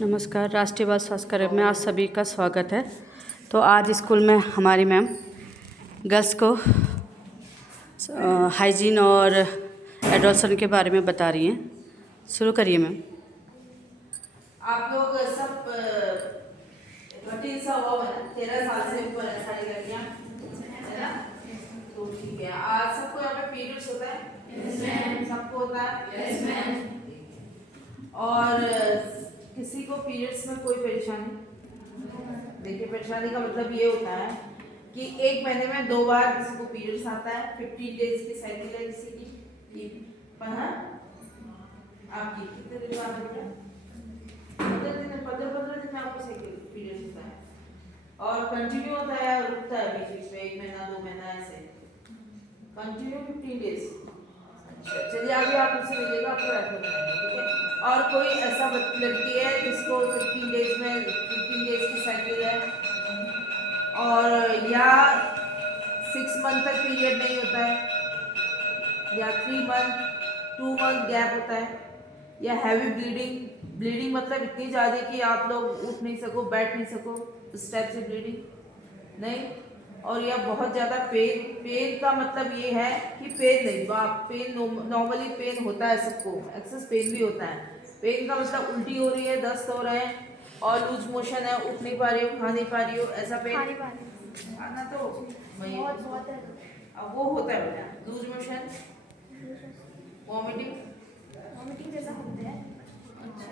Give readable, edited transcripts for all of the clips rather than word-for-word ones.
नमस्कार। राष्ट्रीय बाल स्वास्थ्य कार्यक्रम में आज सभी का स्वागत है। तो आज स्कूल में हमारी मैम गर्ल्स को हाइजीन और एडॉल्सन के बारे में बता रही हैं। शुरू करिए मैम। आप लोग सब 13 हुआ है ना, 13 साल से ऊपर है सारी लड़कियां, है ना? तो ठीक है। आज सबको यहाँ पे पीरियड्स होता है? Yes ma'am. सबको होता है? Yes ma'am. और किसी को पीरियड्स में कोई परेशानी? देखिए, परेशानी का मतलब ये होता है कि एक महीने में 2 बार किसी को पीरियड्स आता है। 15 डेज की साइकिल है किसी की। आपकी कितने दिन बाद होता है? 15 दिन में आपको साइकिल पीरियड्स होता है और कंटिन्यू होता है, रुकता है बीच बीच में, 1 महीना 2 महीना ऐसे कंटिन्यू 15 डेज। अच्छा, चलिए आगे आप मुझसे मिलिएगा, आपको रेफर करेंगे, ठीक है? और कोई ऐसा लड़की है जिसको 15 डेज में 15 डेज की साइकिल है और या 6 मंथ तक पीरियड नहीं होता है या 3 मंथ 2 मंथ गैप होता है या हैवी ब्लीडिंग मतलब इतनी ज़्यादा कि आप लोग उठ नहीं सको, बैठ नहीं सको, इस टाइप से ब्लीडिंग नहीं। और यह बहुत ज़्यादा पेन का मतलब ये है कि पेन नहीं, पेन नॉर्मली पेन होता है सबको, एक्सेस पेन भी होता है। पेन का मतलब उल्टी हो रही है, दस्त हो रहे हैं और लूज मोशन है, उठ नहीं पा रही हो, खा नहीं पा रही हो, ऐसा पेन आना तो अब वो होता है बेटा, लूज मोशन, वॉमिटिंग जैसा होता है। अच्छा,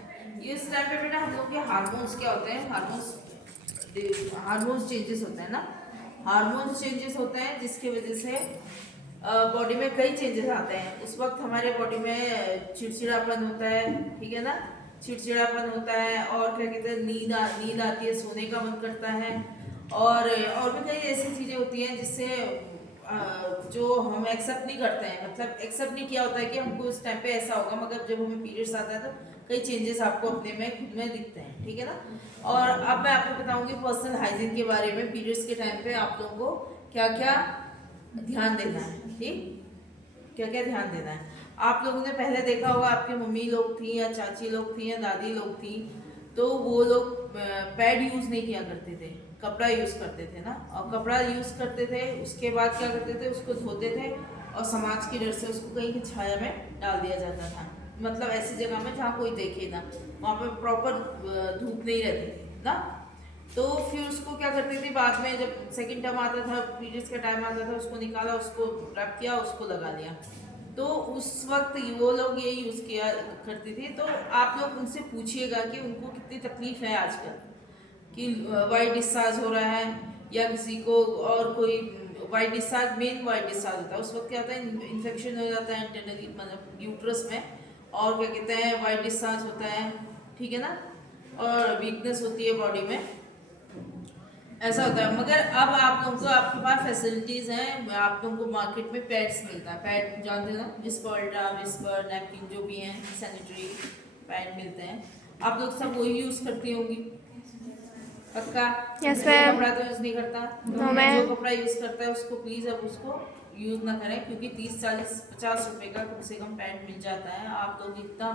इस टाइम पे बेटा हम लोग के हार्मोन्स क्या होते हैं? हार्मोन्स चेंजेस होते हैं ना, हार्मोन्स चेंजेस होते हैं जिसकी वजह से बॉडी में कई चेंजेस आते हैं। उस वक्त हमारे बॉडी में चिड़चिड़ापन होता है, ठीक है ना? चिड़चिड़ापन होता है और क्या कहते हैं, नींद आती है, सोने का मन करता है और भी कई ऐसी चीज़ें होती हैं जिससे जो हम एक्सेप्ट नहीं करते हैं। मतलब एक्सेप्ट नहीं किया होता है कि हमको इस टाइम पे ऐसा होगा, मगर जब हमें पीरियड्स आता है तो कई चेंजेस आपको अपने में खुद में दिखते हैं, ठीक है ना? और अब मैं आपको बताऊंगी पर्सनल हाइजीन के बारे में। पीरियड्स के टाइम पे आप लोगों को क्या क्या ध्यान देना है, ठीक? क्या क्या ध्यान देना है? आप लोगों ने पहले देखा होगा, आपकी मम्मी लोग थी या चाची लोग थी या दादी लोग थी, तो वो लोग पैड यूज नहीं किया करते थे, कपड़ा यूज करते थे ना। और कपड़ा यूज करते थे, उसके बाद क्या करते थे, उसको धोते थे और समाज की डर से उसको कहीं की छाया में डाल दिया जाता था। मतलब ऐसी जगह में जहाँ कोई देखे ना, वहाँ पे प्रॉपर धूप नहीं रहती थी ना। तो फिर उसको क्या करती थी, बाद में जब सेकंड टर्म आता था, पीरियड्स का टाइम आता था, उसको निकाला, उसको रख किया, उसको लगा लिया। तो उस वक्त वो लोग ये यूज़ किया करती थी। तो आप लोग उनसे पूछिएगा कि उनको कितनी तकलीफ है आजकल, कि वाइट डिस्चार्ज हो रहा है या किसी को और कोई white discharge, main white discharge होता है उस वक्त। क्या होता है, इन्फेक्शन हो जाता है इंटरनली, मतलब यूट्रस में, और क्या कहते हैं, वाइट डिस्चार्ज होता है, ठीक है ना? और वीकनेस होती है बॉडी में, ऐसा होता है। मगर अब आप लोगों को, आपके पास फैसिलिटीज़ हैं, आप लोगों को मार्केट में पैड्स मिलता है। पैड जानते हो ना, विस्पर, अल्ट्रा, विस्पर, नैपकिन जो भी हैं, सैनिटरी पैड मिलते हैं। आप लोग सब वही यूज़ करती होंगी पक्का? यस जो मैम। कपड़ा तो यूज़ नहीं करता, नो मैम। जो कपड़ा यूज़ करता है उसको प्लीज़ अब उसको यूज़ ना करें, क्योंकि 30 40 50 रुपए का कम से कम पैड मिल जाता है। आप लोग इतना,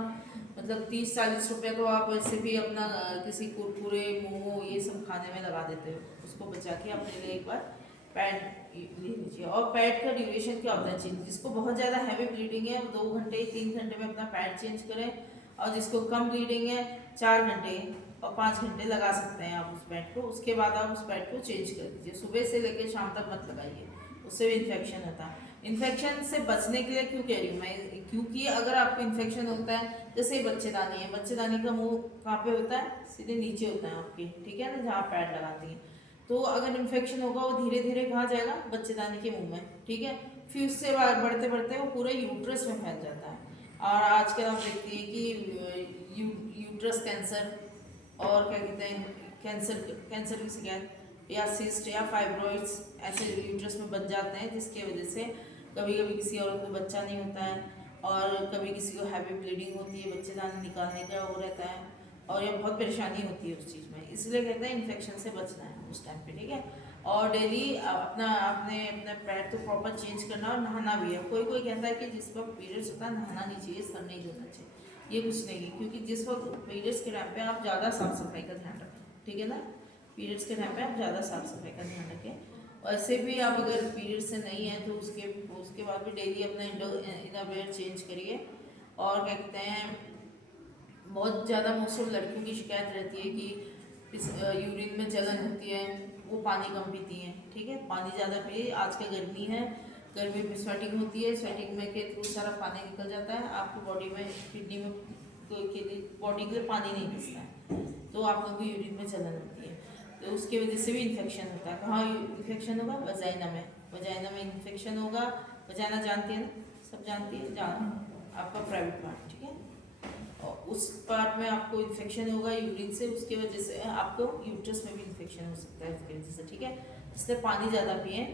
मतलब 30 40 रुपए तो आप वैसे भी अपना किसी कुरकुरे, मोमो, ये सब खाने में लगा देते हो। उसको बचा के अपने लिए एक बार पैड ले लीजिए। और पैड का ड्यूरेशन क्या होता है चेंज, जिसको बहुत ज़्यादा हैवी ब्लीडिंग है वो 2 घंटे 3 घंटे में अपना पैड चेंज करें, और जिसको कम ब्लीडिंग है 4 घंटे और 5 घंटे लगा सकते हैं आप उस पैड को। उसके बाद आप उस पैड को चेंज कर दीजिए। सुबह से लेकर शाम तक मत लगाइए, उससे भी इन्फेक्शन होता है। इन्फेक्शन से बचने के लिए क्यों कह रही हूँ मैं, क्योंकि अगर आपको इन्फेक्शन होता है, जैसे बच्चेदानी है, बच्चेदानी का मुंह कहाँ पे होता है, सीधे नीचे होता है आपके, ठीक है ना, जहाँ पैड लगाती है। तो अगर इन्फेक्शन होगा वो धीरे धीरे कहाँ जाएगा, बच्चेदानी के मुंह में, ठीक है? फिर उससे बढ़ते बढ़ते वो पूरे यूट्रस में फैल जाता है। और आजकल हम देखते हैं कि यूट्रस कैंसर, और क्या कहते हैं, कैंसर की शिकायत, या सिस्ट या फाइब्रॉइड्स ऐसे यूट्रस में बन जाते हैं, जिसकी वजह से कभी कभी किसी औरत को बच्चा नहीं होता है और कभी किसी को हैवी ब्लीडिंग होती है, बच्चेदानी निकालने का वो रहता है, और ये बहुत परेशानी होती है उस चीज़ में। इसलिए कहते हैं इन्फेक्शन से बचना है उस टाइम पे, ठीक है? और डेली अपना अपना पैड तो प्रॉपर चेंज करना, और नहाना भी है। कोई कोई कहता है कि जिस वक्त पीरियड्स होता है नहाना नहीं चाहिए, सर नहीं धोना चाहिए, ये कुछ नहीं है, क्योंकि जिस वक्त पीरियड्स के टाइम पे आप ज़्यादा साफ सफाई का ध्यान रखें, ठीक है ना। पीरियड्स के टाइम पे आप ज़्यादा साफ सफाई का ध्यान रखें। वैसे भी आप अगर पीरियड से नहीं है तो उसके बाद भी डेली अपना इनरवेयर चेंज करिए। और क्या कहते हैं, बहुत ज़्यादा मोस्ट लड़कियों की शिकायत रहती है कि इस यूरिन में जलन होती है, वो पानी कम पीती हैं, ठीक है। पानी ज़्यादा पिए, आज का गर्मी है, गर्मी में स्वेटिंग होती है, स्वेटिंग में के थ्रू सारा पानी निकल जाता है, आपकी बॉडी में किडनी में बॉडी के लिए पानी नहीं बचता है, तो आप लोगों की यूरिन में जलन होती है, तो उसकी वजह से भी इन्फेक्शन होता है। कहाँ इन्फेक्शन होगा? वजाइना में। वजाइना में इन्फेक्शन होगा। वजाइना जानती है ना, सब जानती है, आपका प्राइवेट पार्ट, ठीक है। और उस पार्ट में आपको इन्फेक्शन होगा यूरिन से, उसकी वजह से आपको यूट्रस में भी इन्फेक्शन हो सकता है उसकी वजह से, ठीक है। इसलिए पानी ज़्यादा पिए।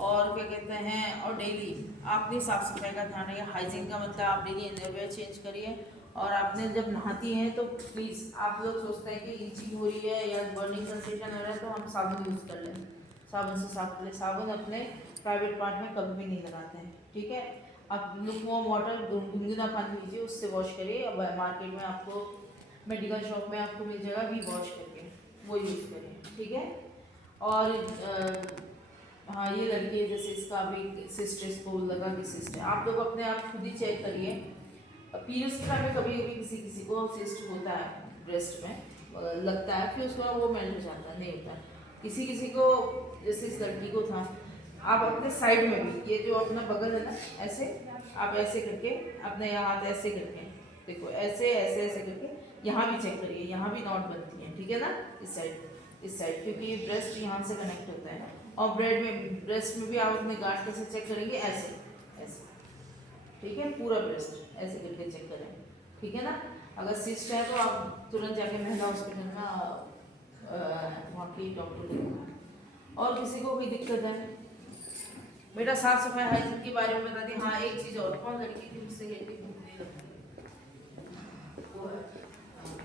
और क्या कहते हैं, और डेली आपने साफ सफाई का ध्यान रखिए। हाइजीन का मतलब आप डेली इनरवेयर चेंज करिए। और आपने जब नहाती हैं तो प्लीज़, आप लोग सोचते हैं कि इचिंग हो रही है या बर्निंग सेंसेशन हो रहा है तो हम साबुन यूज़ कर लें, साबुन से साफ कर लें। साबुन अपने प्राइवेट पार्ट में कभी भी नहीं लगाते हैं, ठीक है। आप लुकवार्म वाटर, गुनगुना पानी लीजिए, उससे वॉश करिए। अब मार्केट में आपको, मेडिकल शॉप में आपको मिल जाएगा भी वॉश करके, वो यूज़ करिए, ठीक है। और हाँ, ये लड़की है, जैसे इसका अभी सिस्ट स्पूल लगा कि सिस्ट है, आप लोग अपने आप खुद ही चेक करिए। पीरियड्स के टाइम में कभी कभी किसी को सिस्ट होता है, ब्रेस्ट में लगता है, फिर उसके बाद वो मेल्ट हो जाता है, नहीं होता है। किसी को, जैसे इस लड़की को था, आप अपने साइड में भी, ये जो अपना बगल है ना, ऐसे आप ऐसे करके अपने यहाँ हाथ ऐसे करके देखो, ऐसे ऐसे ऐसे करके यहाँ भी चेक करिए, यहाँ भी नॉट बनती है, ठीक है ना, इस साइड, क्योंकि ये ब्रेस्ट यहाँ से कनेक्ट होता है। और ब्रेस्ट में भी आप अपने गार्ड कैसे चेक करेंगे? ऐसे ऐसे, ठीक है, पूरा ब्रेस्ट ऐसे करके चेक करें, ठीक है ना। अगर सिस्ट है तो आप तुरंत जाके महिला हॉस्पिटल में वहाँ की डॉक्टर देखो। और किसी को कोई दिक्कत है, बेटा साफ सफाई हाइजीन के बारे में बता दी। हाँ, एक चीज़ और, कौन लड़की थी मुझसे कहती भूख नहीं लगती, वो है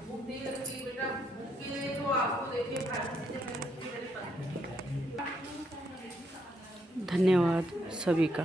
भूख नहीं लगती बेटा। भूख के लिए तो आपको देखिए धन्यवाद सभी का।